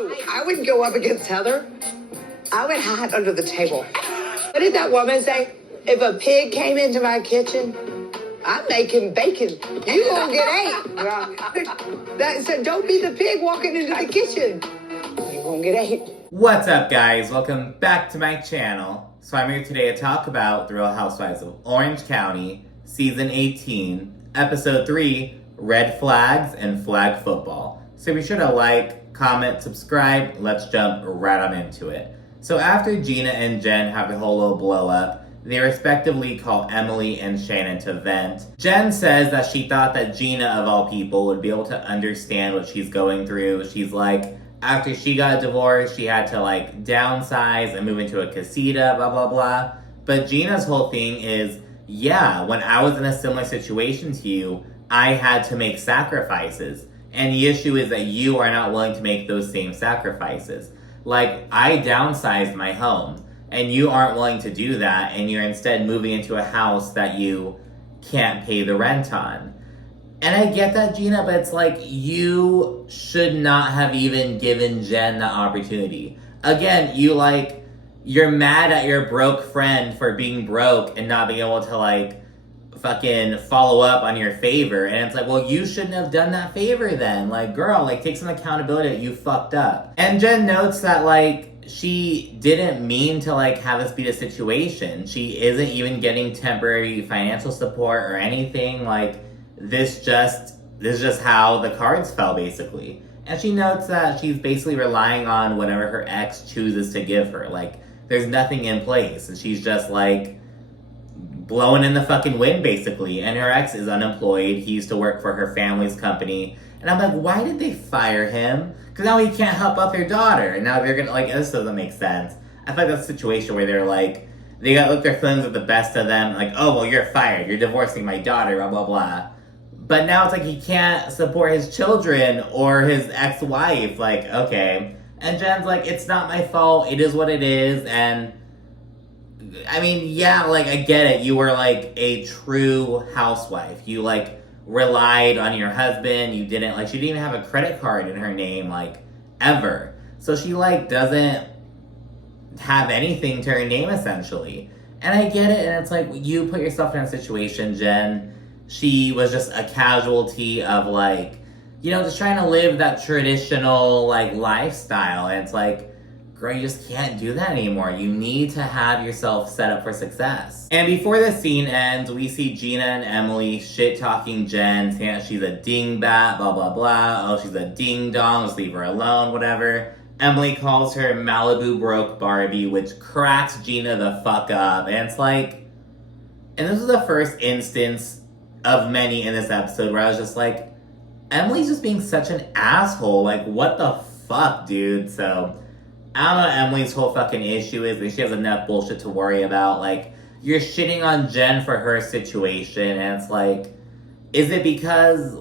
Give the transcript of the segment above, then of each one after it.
I would go up against Heather. I would hide under the table. What did that woman say? If a pig came into my kitchen, I'm making bacon. You gonna get ate. That said, don't be the pig walking into the kitchen. You gonna get ate. What's up, guys? Welcome back to my channel. So I'm here today to talk about The Real Housewives of Orange County, Season 18, Episode 3, Red Flags and Flag Football. So be sure to like, comment, subscribe. Let's jump right on into it. So after Gina and Jen have their whole little blow up, they respectively call Emily and Shannon to vent. Jen says that she thought that Gina, of all people, would be able to understand what she's going through. She's like, after she got divorced, she had to downsize and move into a casita, blah, blah, blah. But Gina's whole thing is, yeah, when I was in a similar situation to you, I had to make sacrifices. And the issue is that you are not willing to make those same sacrifices. I downsized my home, and you aren't willing to do that, and you're instead moving into a house that you can't pay the rent on. And I get that, Gina, but it's you should not have even given Jen the opportunity. Again, you're mad at your broke friend for being broke and not being able to, fucking follow up on your favor. And it's well, you shouldn't have done that favor then. Girl, take some accountability that you fucked up. And Jen notes that, she didn't mean to, have this be the situation. She isn't even getting temporary financial support or anything. This is just how the cards fell, basically. And she notes that she's basically relying on whatever her ex chooses to give her. There's nothing in place. And she's just, blowing in the fucking wind, basically. And her ex is unemployed. He used to work for her family's company. And I'm why did they fire him? Because now he can't help out their daughter. And now they're gonna, this doesn't make sense. I feel that's a situation where they're they got their feelings with the best of them. Oh, well, you're fired. You're divorcing my daughter, blah, blah, blah. But now it's he can't support his children or his ex-wife. Okay. And Jen's it's not my fault. It is what it is. And I mean, yeah, I get it. You were a true housewife. You relied on your husband. You didn't she didn't even have a credit card in her name ever. So she doesn't have anything to her name essentially. And I get it. And it's you put yourself in a situation, Jen. She was just a casualty of just trying to live that traditional lifestyle. And it's girl, you just can't do that anymore. You need to have yourself set up for success. And before the scene ends, we see Gina and Emily shit-talking Jen, saying that she's a dingbat, blah, blah, blah. Oh, she's a ding-dong, just leave her alone, whatever. Emily calls her Malibu broke Barbie, which cracks Gina the fuck up. And it's and this is the first instance of many in this episode where I was just Emily's just being such an asshole. What the fuck, dude? So I don't know what Emily's whole fucking issue is, but she has enough bullshit to worry about. You're shitting on Jen for her situation, and it's is it because,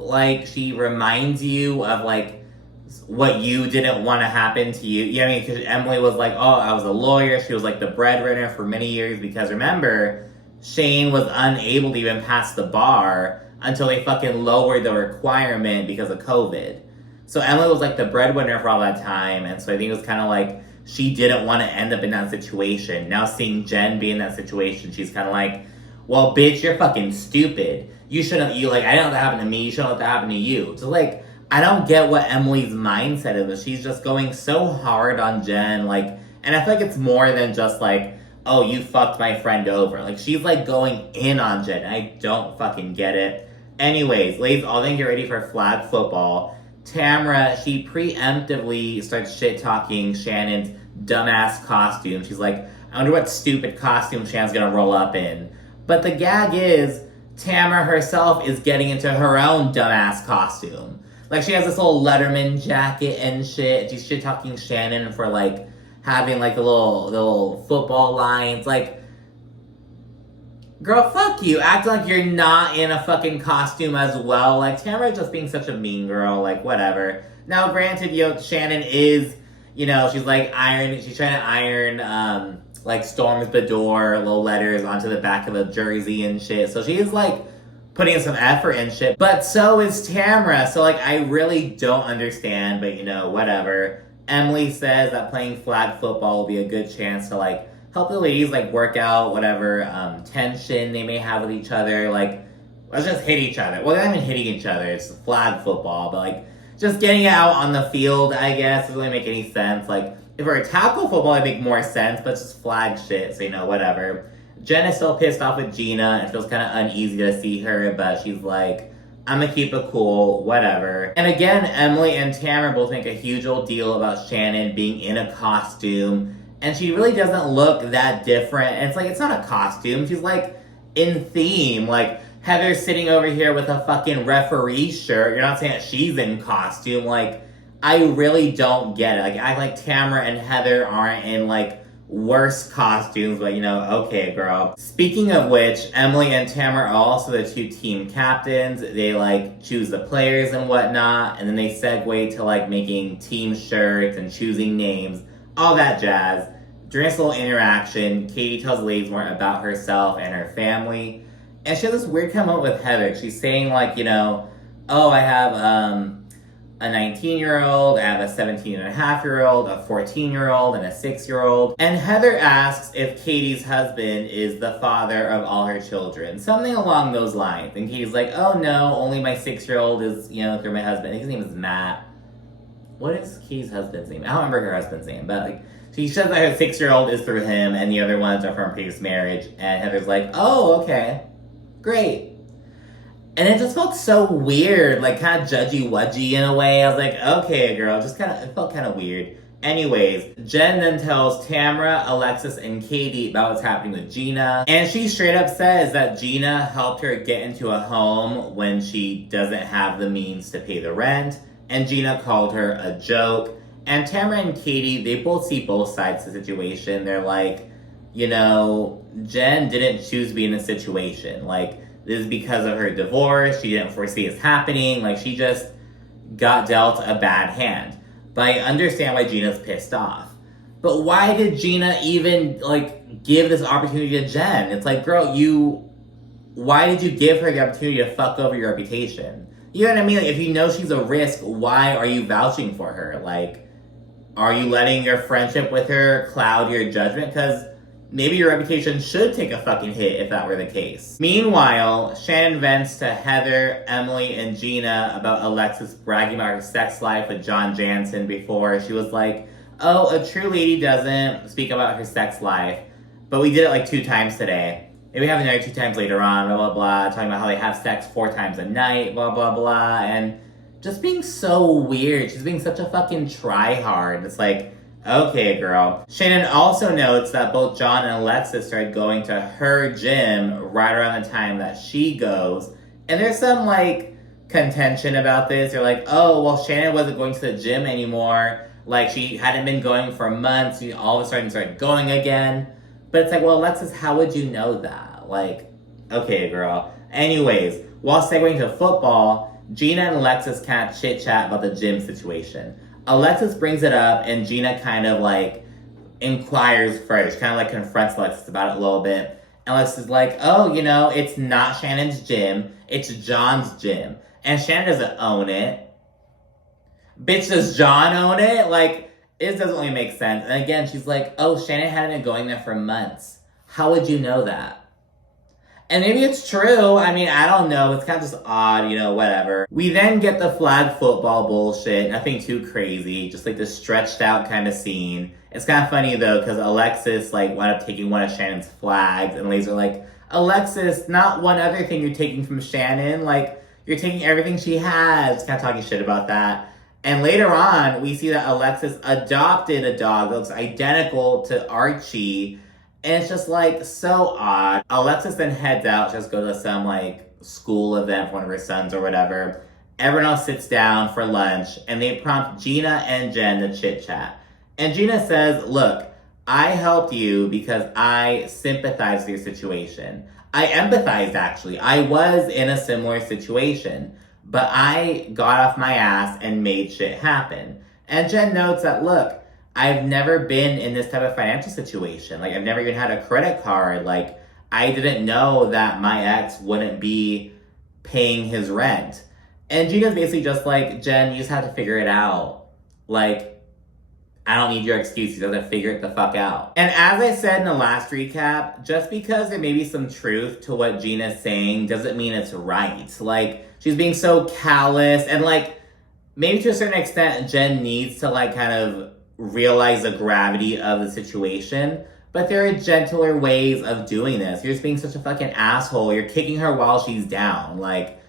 she reminds you of, what you didn't want to happen to you? You know what I mean? Because Emily was oh, I was a lawyer. She was, the breadwinner for many years, because remember, Shane was unable to even pass the bar until they fucking lowered the requirement because of COVID. So Emily was the breadwinner for all that time, and so I think it was kind of she didn't want to end up in that situation. Now seeing Jen be in that situation, she's kind of well, bitch, you're fucking stupid. You shouldn't, I didn't let that happen to me, you shouldn't let that happen to you. So I don't get what Emily's mindset is, but she's just going so hard on Jen, and I feel it's more than just oh, you fucked my friend over. She's going in on Jen. I don't fucking get it. Anyways, ladies, all then get ready for flag football. Tamra, she preemptively starts shit-talking Shannon's dumbass costume. She's I wonder what stupid costume Shannon's gonna roll up in. But the gag is, Tamra herself is getting into her own dumbass costume. She has this whole Letterman jacket and shit. She's shit-talking Shannon for, having, the little football lines. Girl, fuck you. Act like you're not in a fucking costume as well. Tamara just being such a mean girl. Whatever. Now, granted, Shannon is, she's she's trying to iron, Storm's Bedore little letters onto the back of a jersey and shit. So she is, putting in some effort and shit. But so is Tamra. So, I really don't understand, but, whatever. Emily says that playing flag football will be a good chance to, like, help the ladies, like, work out whatever tension they may have with each other. Like, let's just hit each other. Well, they're not even hitting each other. It's flag football. But, like, just getting it out on the field, I guess, doesn't really make any sense. Like, if it were tackle football, it'd make more sense. But it's just flag shit, so, you know, whatever. Jen is still pissed off with Gina and feels kind of uneasy to see her. But she's like, I'm gonna keep it cool, whatever. And again, Emily and Tamara both make a huge old deal about Shannon being in a costume. And she really doesn't look that different. And it's like, it's not a costume. She's like in theme. Like, Heather's sitting over here with a fucking referee shirt. You're not saying that she's in costume. Like, I really don't get it. Like, I like Tamara and Heather aren't in, like, worse costumes, but, you know, okay, girl. Speaking of which, Emily and Tamara are also the two team captains. They, like, choose the players and whatnot, and then they segue to, like, making team shirts and choosing names, all that jazz. During this little interaction, Katie tells the ladies more about herself and her family, and she has this weird come up with Heather. She's saying, like, you know, oh, I have, a 19-year-old, I have a 17-and-a-half-year-old, a 14-year-old, and a 6-year-old. And Heather asks if Katie's husband is the father of all her children. Something along those lines. And Katie's like, oh no, only my 6-year-old is, you know, through my husband. I think his name is Matt. What is Katie's husband's name? I don't remember her husband's name, but like, she says that her 6-year-old is through him and the other ones are from a previous marriage. And Heather's like, oh, okay, great. And it just felt so weird, like kind of judgy-wudgy in a way. I was like, okay, girl, it felt kind of weird. Anyways, Jen then tells Tamara, Alexis, and Katie about what's happening with Gina. And she straight up says that Gina helped her get into a home when she doesn't have the means to pay the rent. And Gina called her a joke. And Tamara and Katie, they both see both sides of the situation. They're like, you know, Jen didn't choose to be in this situation. Like, this is because of her divorce. She didn't foresee this happening. Like, she just got dealt a bad hand. But I understand why Gina's pissed off. But why did Gina even, like, give this opportunity to Jen? It's like, girl, why did you give her the opportunity to fuck over your reputation? You know what I mean? Like, if you know she's a risk, why are you vouching for her? Like, are you letting your friendship with her cloud your judgment? Because maybe your reputation should take a fucking hit if that were the case. Meanwhile, Shannon vents to Heather, Emily, and Gina about Alexis bragging about her sex life with John Jansen before. She was like, oh, a true lady doesn't speak about her sex life, but we did it like 2 times today. Maybe we have another 2 times later on, blah, blah, blah, talking about how they have sex 4 times a night, blah, blah, blah, and just being so weird. She's being such a fucking try-hard. It's like, okay, girl. Shannon also notes that both John and Alexis started going to her gym right around the time that she goes. And there's some, like, contention about this. They're like, oh, well, Shannon wasn't going to the gym anymore. Like, she hadn't been going for months. She all of a sudden started going again. But it's like, well, Alexis, how would you know that? Like, okay, girl. Anyways, while segueing to football, Gina and Alexis kind of chit-chat about the gym situation. Alexis brings it up, and Gina kind of, like, inquires first. Kind of, like, confronts Alexis about it a little bit. And Alexis is like, oh, you know, it's not Shannon's gym. It's John's gym. And Shannon doesn't own it. Bitch, does John own it? Like, it doesn't really make sense. And again, she's like, oh, Shannon hadn't been going there for months. How would you know that? And maybe it's true. I mean, I don't know. It's kind of just odd, you know, whatever. We then get the flag football bullshit. Nothing too crazy. Just like this stretched out kind of scene. It's kind of funny, though, because Alexis, like, wound up taking one of Shannon's flags. And ladies are like, Alexis, not one other thing you're taking from Shannon. Like, you're taking everything she has. Kind of talking shit about that. And later on, we see that Alexis adopted a dog that looks identical to Archie. And it's just, like, so odd. Alexis then heads out, just go to some, like, school event for one of her sons or whatever. Everyone else sits down for lunch, and they prompt Gina and Jen to chit-chat. And Gina says, look, I helped you because I sympathize with your situation. I empathized, actually. I was in a similar situation. But I got off my ass and made shit happen. And Jen notes that, look, I've never been in this type of financial situation. Like, I've never even had a credit card. Like, I didn't know that my ex wouldn't be paying his rent. And Gina's basically just like, Jen, you just have to figure it out. Like, I don't need your excuse. He doesn't figure it the fuck out. And as I said in the last recap, just because there may be some truth to what Gina's saying doesn't mean it's right. Like, she's being so callous, and like, maybe to a certain extent, Jen needs to like kind of realize the gravity of the situation. But there are gentler ways of doing this. You're just being such a fucking asshole. You're kicking her while she's down. Like,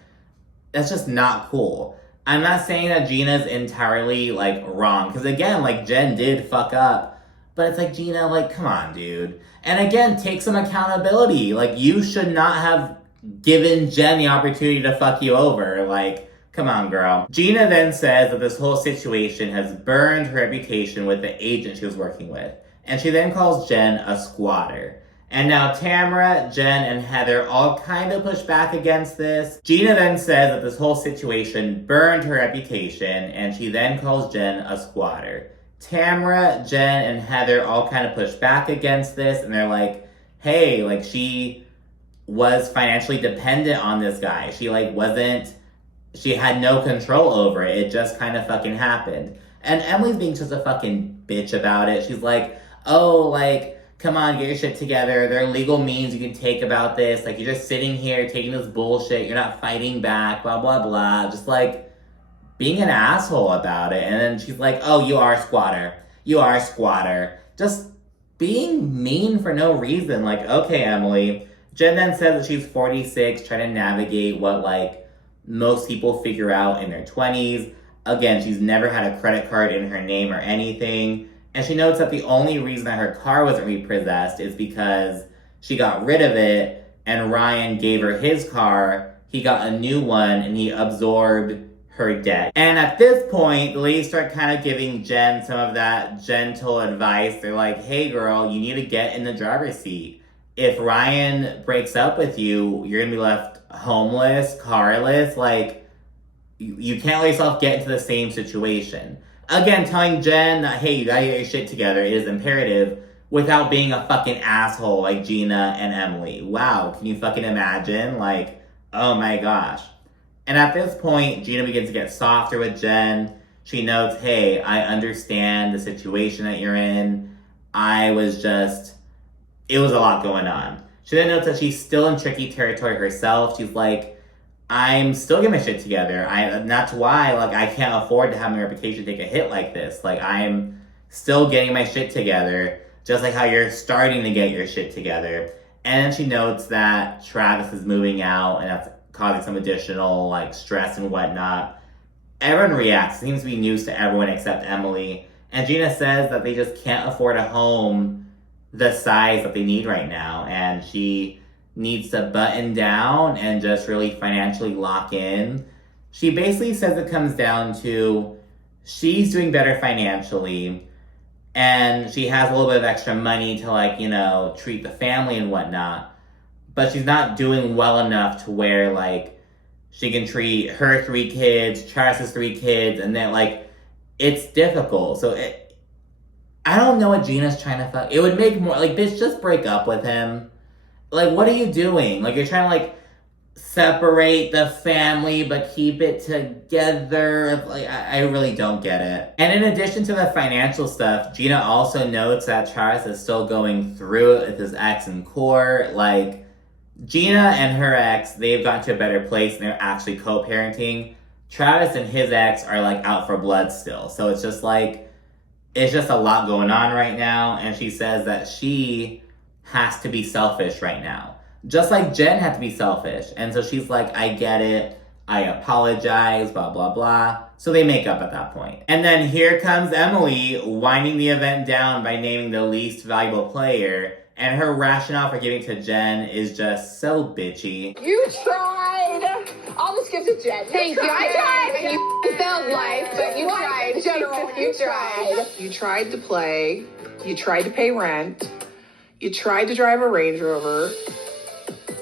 that's just not cool. I'm not saying that Gina's entirely, like, wrong. Because, again, like, Jen did fuck up. But it's like, Gina, like, come on, dude. And, again, take some accountability. Like, you should not have given Jen the opportunity to fuck you over. Like, come on, girl. Gina then says that this whole situation has burned her reputation with the agent she was working with. And she then calls Jen a squatter. And now Tamara, Jen, and Heather all kind of push back against this. Gina then says that this whole situation burned her reputation, and she then calls Jen a squatter. Tamara, Jen, and Heather all kind of push back against this, and they're like, hey, like, she was financially dependent on this guy. She had no control over it. It just kind of fucking happened. And Emily's being just a fucking bitch about it. She's like, oh, like, come on, get your shit together. There are legal means you can take about this. Like, you're just sitting here taking this bullshit. You're not fighting back, blah, blah, blah. Just, like, being an asshole about it. And then she's like, oh, you are a squatter. You are a squatter. Just being mean for no reason. Like, okay, Emily. Jen then says that she's 46, trying to navigate what, like, most people figure out in their 20s. Again, she's never had a credit card in her name or anything. And she notes that the only reason that her car wasn't repossessed is because she got rid of it and Ryan gave her his car. He got a new one and he absorbed her debt. And at this point, the ladies start kind of giving Jen some of that gentle advice. They're like, hey girl, you need to get in the driver's seat. If Ryan breaks up with you, you're gonna be left homeless, carless. Like, you can't let yourself get into the same situation. Again, telling Jen that, hey, you gotta get your shit together is imperative without being a fucking asshole like Gina and Emily. Wow, can you fucking imagine? Like, oh my gosh. And at this point, Gina begins to get softer with Jen. She notes, hey, I understand the situation that you're in. It was a lot going on. She then notes that she's still in tricky territory herself. She's like, I'm still getting my shit together. That's why, like, I can't afford to have my reputation take a hit like this. Like, I'm still getting my shit together, just like how you're starting to get your shit together. And then she notes that Travis is moving out, and that's causing some additional, like, stress and whatnot. Everyone reacts. It seems to be news to everyone except Emily. And Gina says that they just can't afford a home the size that they need right now. And she needs to button down and just really financially lock in. She basically says it comes down to she's doing better financially and she has a little bit of extra money to, like, you know, treat the family and whatnot, but she's not doing well enough to where, like, she can treat her 3 kids, Travis's 3 kids, and then, like, it's difficult. So I don't know what Gina's trying to fuck. It would make more, like, bitch, just break up with him. Like, what are you doing? Like, you're trying to, like, separate the family but keep it together. Like, I really don't get it. And in addition to the financial stuff, Gina also notes that Travis is still going through it with his ex in court. Like, Gina and her ex, they've gotten to a better place and they're actually co-parenting. Travis and his ex are, like, out for blood still. So it's just, like, it's just a lot going on right now. And she says that she has to be selfish right now. Just like Jen had to be selfish. And so she's like, I get it. I apologize, blah, blah, blah. So they make up at that point. And then here comes Emily winding the event down by naming the least valuable player. And her rationale for giving to Jen is just so bitchy. You tried. I'll just give to Jen. Thank you. I tried. You failed life, but you tried. General, you tried. You tried to play. You tried to pay rent. You tried to drive a Range Rover.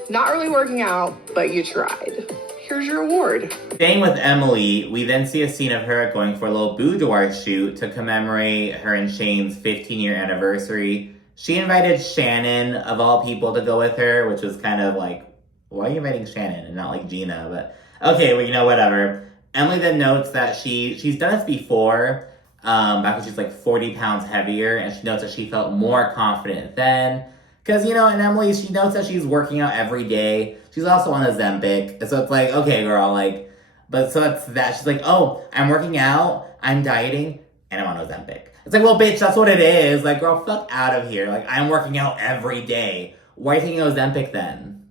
Not really working out, but you tried. Here's your award. Staying with Emily, we then see a scene of her going for a little boudoir shoot to commemorate her and Shane's 15-year anniversary. She invited Shannon, of all people, to go with her, which was kind of like, why are you inviting Shannon and not, like, Gina? But okay, well, you know, whatever. Emily then notes that she's done this before. back when she's like 40 pounds heavier, and she notes that she felt more confident then. Because, you know, and Emily, she notes that she's working out every day. She's also on Ozempic. So it's like, okay, girl, like, but so that's that. She's like, oh, I'm working out, I'm dieting, and I'm on Ozempic. It's like, well, bitch, that's what it is. Like, girl, fuck out of here. Like, I'm working out every day. Why are you taking Ozempic then?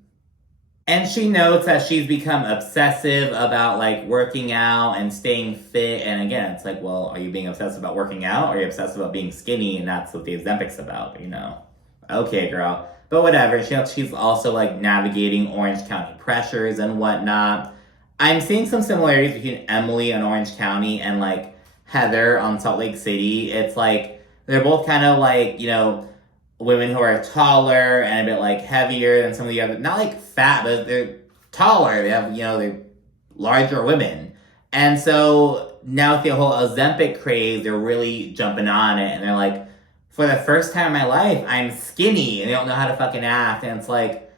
And she notes that she's become obsessive about, like, working out and staying fit. And again, it's like, well, are you being obsessive about working out? Or are you obsessive about being skinny? And that's what the Ozempic's about, you know? Okay, girl. But whatever. She's also, like, navigating Orange County pressures and whatnot. I'm seeing some similarities between Emily in Orange County and, like, Heather on Salt Lake City. It's like, they're both kind of, like, you know, women who are taller and a bit, like, heavier than some of the other, not, like, fat, but they're taller. They have, you know, they're larger women. And so now with the whole Ozempic craze, they're really jumping on it. And they're like, for the first time in my life, I'm skinny. And they don't know how to fucking act. And it's like,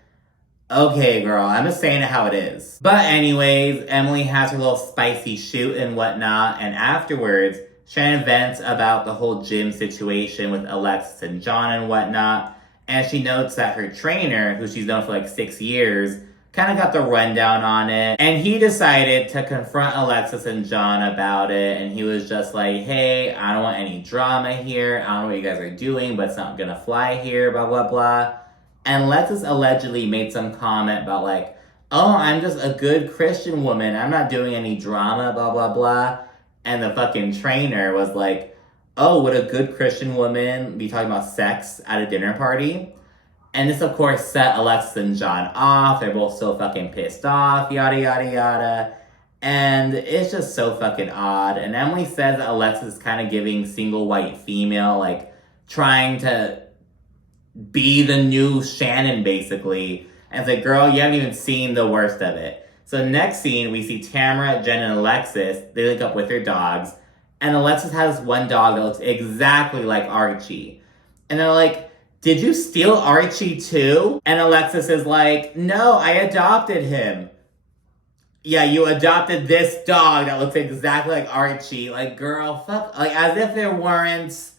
okay, girl, I'm just saying it how it is. But anyways, Emily has her little spicy shoot and whatnot. And afterwards, Shannon vents about the whole gym situation with Alexis and John and whatnot. And she notes that her trainer, who she's known for like 6 years, kind of got the rundown on it. And he decided to confront Alexis and John about it. And he was just like, hey, I don't want any drama here. I don't know what you guys are doing, but it's not gonna fly here, blah, blah, blah. And Alexis allegedly made some comment about like, oh, I'm just a good Christian woman. I'm not doing any drama, blah, blah, blah. And the fucking trainer was like, oh, would a good Christian woman be talking about sex at a dinner party? And this, of course, set Alexis and John off. They're both so fucking pissed off, yada, yada, yada. And it's just so fucking odd. And Emily says that Alexis is kind of giving single white female, like, trying to be the new Shannon, basically. And it's like, girl, you haven't even seen the worst of it. So next scene, we see Tamara, Jen, and Alexis. They link up with their dogs. And Alexis has one dog that looks exactly like Archie. And they're like, did you steal Archie too? And Alexis is like, no, I adopted him. Yeah, you adopted this dog that looks exactly like Archie. Like, girl, fuck. Like, as if there weren't...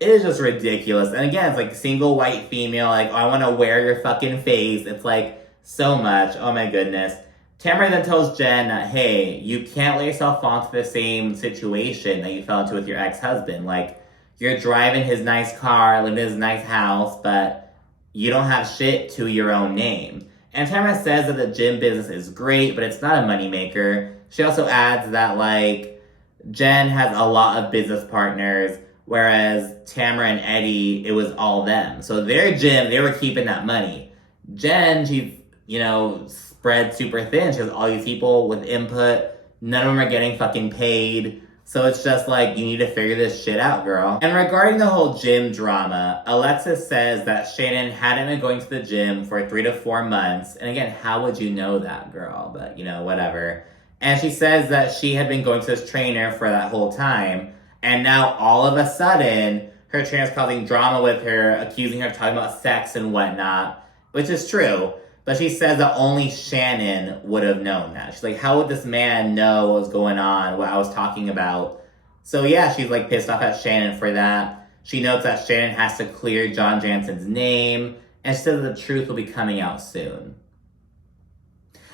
It is just ridiculous. And again, it's like single white female, like, oh, I want to wear your fucking face. It's like so much. Oh my goodness. Tamara then tells Jen that, hey, you can't let yourself fall into the same situation that you fell into with your ex-husband. Like, you're driving his nice car, living in his nice house, but you don't have shit to your own name. And Tamara says that the gym business is great, but it's not a moneymaker. She also adds that, like, Jen has a lot of business partners, whereas Tamara and Eddie, it was all them. So their gym, they were keeping that money. Jen, she's, you know, spread super thin. She has all these people with input. None of them are getting fucking paid. So it's just like, you need to figure this shit out, girl. And regarding the whole gym drama, Alexis says that Shannon hadn't been going to the gym for 3 to 4 months. And again, how would you know that, girl? But, you know, whatever. And she says that she had been going to this trainer for that whole time. And now, all of a sudden, her trainer's causing drama with her, accusing her of talking about sex and whatnot, which is true. But she says that only Shannon would have known that. She's like, how would this man know what was going on, what I was talking about? So yeah, she's like pissed off at Shannon for that. She notes that Shannon has to clear John Jansen's name, and she says that the truth will be coming out soon.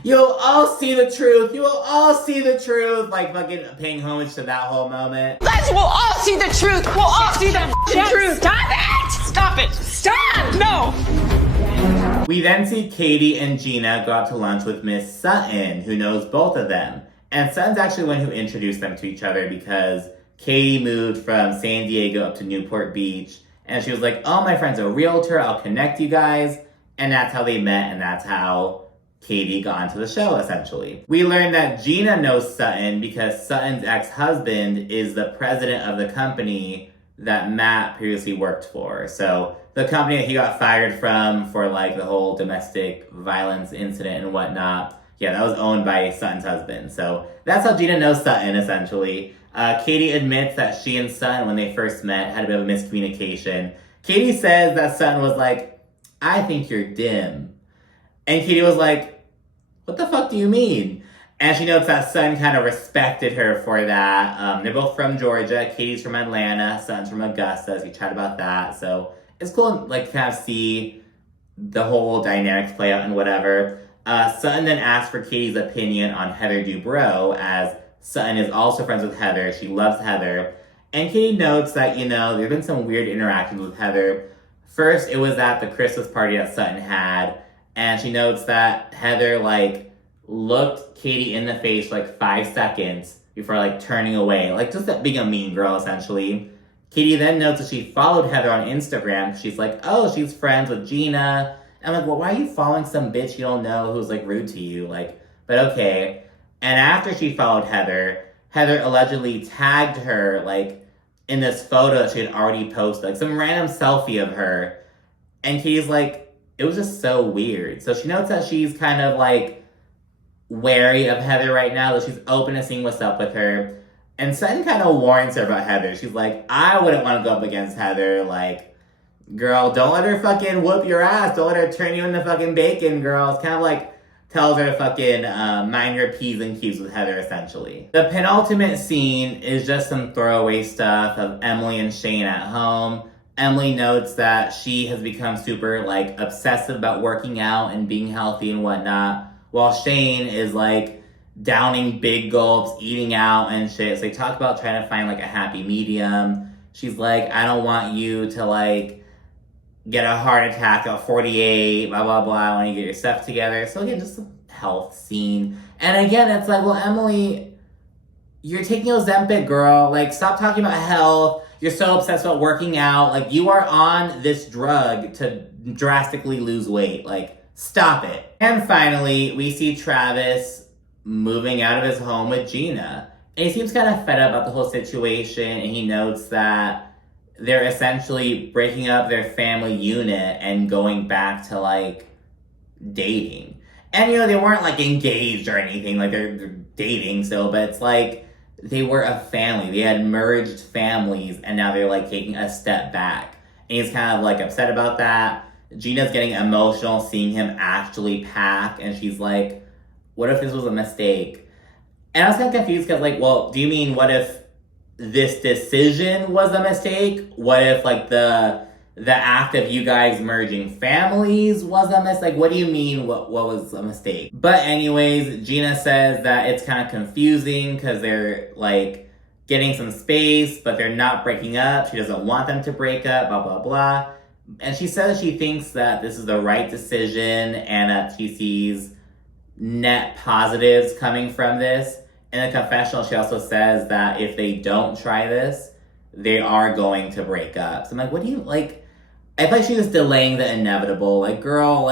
You'll all see the truth. You will all see the truth. Like fucking paying homage to that whole moment. We'll all see the truth. We'll all see the truth. Stop it! Stop it! Stop! No! We then see Katie and Gina go out to lunch with Miss Sutton, who knows both of them. And Sutton's actually one who introduced them to each other because Katie moved from San Diego up to Newport Beach. And she was like, oh, my friend's a realtor. I'll connect you guys. And that's how they met, and that's how Katie got onto the show, essentially. We learned that Gina knows Sutton because Sutton's ex-husband is the president of the company that Matt previously worked for. So the company that he got fired from for like the whole domestic violence incident and whatnot, yeah, that was owned by Sutton's husband. So that's how Gina knows Sutton, essentially. Katie admits that she and Sutton, when they first met, had a bit of a miscommunication. Katie says that Sutton was like, I think you're dim. And Katie was like, what the fuck do you mean? And she notes that Sutton kind of respected her for that. They're both from Georgia. Katie's from Atlanta. Sutton's from Augusta. So we chat about that. So it's cool, like, to kind of see the whole dynamics play out and whatever. Sutton then asked for Katie's opinion on Heather Dubrow, as Sutton is also friends with Heather. She loves Heather. And Katie notes that, there have been some weird interactions with Heather. First, it was at the Christmas party that Sutton had. And she notes that Heather, looked Katie in the face for 5 seconds before turning away. Just that being a mean girl, essentially. Katie then notes that she followed Heather on Instagram. She's like, oh, she's friends with Gina. And I'm like, well, why are you following some bitch you don't know who's rude to you? But okay. And after she followed Heather, Heather allegedly tagged her in this photo that she had already posted, some random selfie of her. And Katie's like, it was just so weird. So she notes that she's kind of wary of Heather right now, that she's open to seeing what's up with her. And Sutton kind of warns her about Heather. She's like, I wouldn't want to go up against Heather. Girl, don't let her fucking whoop your ass. Don't let her turn you into fucking bacon, girl. It's kind of tells her to fucking mind her P's and Q's with Heather, essentially. The penultimate scene is just some throwaway stuff of Emily and Shane at home. Emily notes that she has become super, obsessive about working out and being healthy and whatnot, while Shane is, downing big gulps, eating out and shit. So they talk about trying to find, a happy medium. She's like, I don't want you to, get a heart attack at 48, blah, blah, blah. I want you to get your stuff together. So again, just a health scene. And again, it's well, Emily, you're taking Ozempic, girl. Stop talking about health. You're so obsessed about working out. You are on this drug to drastically lose weight. Stop it. And finally, we see Travis moving out of his home with Gina. And he seems kind of fed up about the whole situation. And he notes that they're essentially breaking up their family unit and going back to dating. And they weren't engaged or anything, they're dating still, but it's they were a family. They had merged families and now they're taking a step back. And he's kind of upset about that. Gina's getting emotional seeing him actually pack, and she's like, what if this was a mistake? And I was kind of confused because well, do you mean what if this decision was a mistake? What if the act of you guys merging families was a mistake? What do you mean what was a mistake? But anyways, Gina says that it's kind of confusing because they're getting some space, but they're not breaking up. She doesn't want them to break up, blah, blah, blah. And she says she thinks that this is the right decision and that she sees net positives coming from this. In the confessional, she also says that if they don't try this, they are going to break up. So I'm what do you, I feel she was delaying the inevitable. Girl,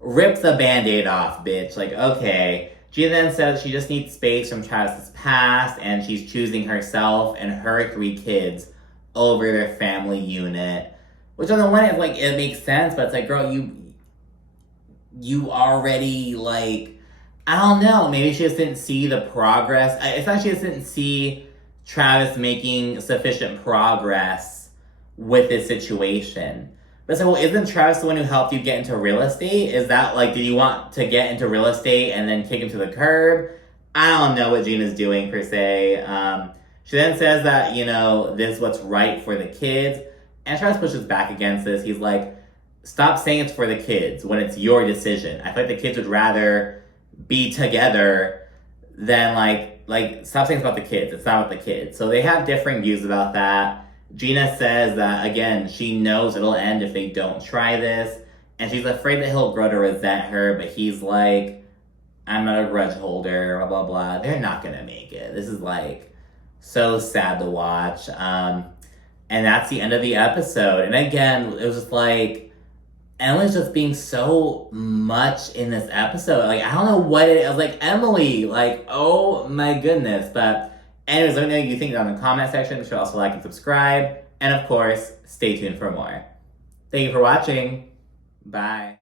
rip the Band-Aid off, bitch. Okay. Gina then says she just needs space from Travis's past, and she's choosing herself and her 3 kids over their family unit. Which on the one hand, it makes sense, but it's girl, you already, I don't know, maybe she just didn't see the progress. It's not she just didn't see Travis making sufficient progress with this situation. But well, isn't Travis the one who helped you get into real estate? Is that did you want to get into real estate and then kick him to the curb? I don't know what Gina's doing per se. She then says that, this is what's right for the kids. And Travis pushes back against this. He's stop saying it's for the kids when it's your decision. I feel the kids would rather be together than stop saying it's about the kids. It's not about the kids. So they have different views about that. Gina says that, again, she knows it'll end if they don't try this. And she's afraid that he'll grow to resent her. But he's I'm not a grudge holder, blah, blah, blah. They're not going to make it. This is so sad to watch. And that's the end of the episode. And again, it was just Emily's just being so much in this episode. I don't know what it is. I was Emily, oh my goodness. But anyways, let me know what you think down in the comment section. Be sure to also like and subscribe. And of course, stay tuned for more. Thank you for watching. Bye.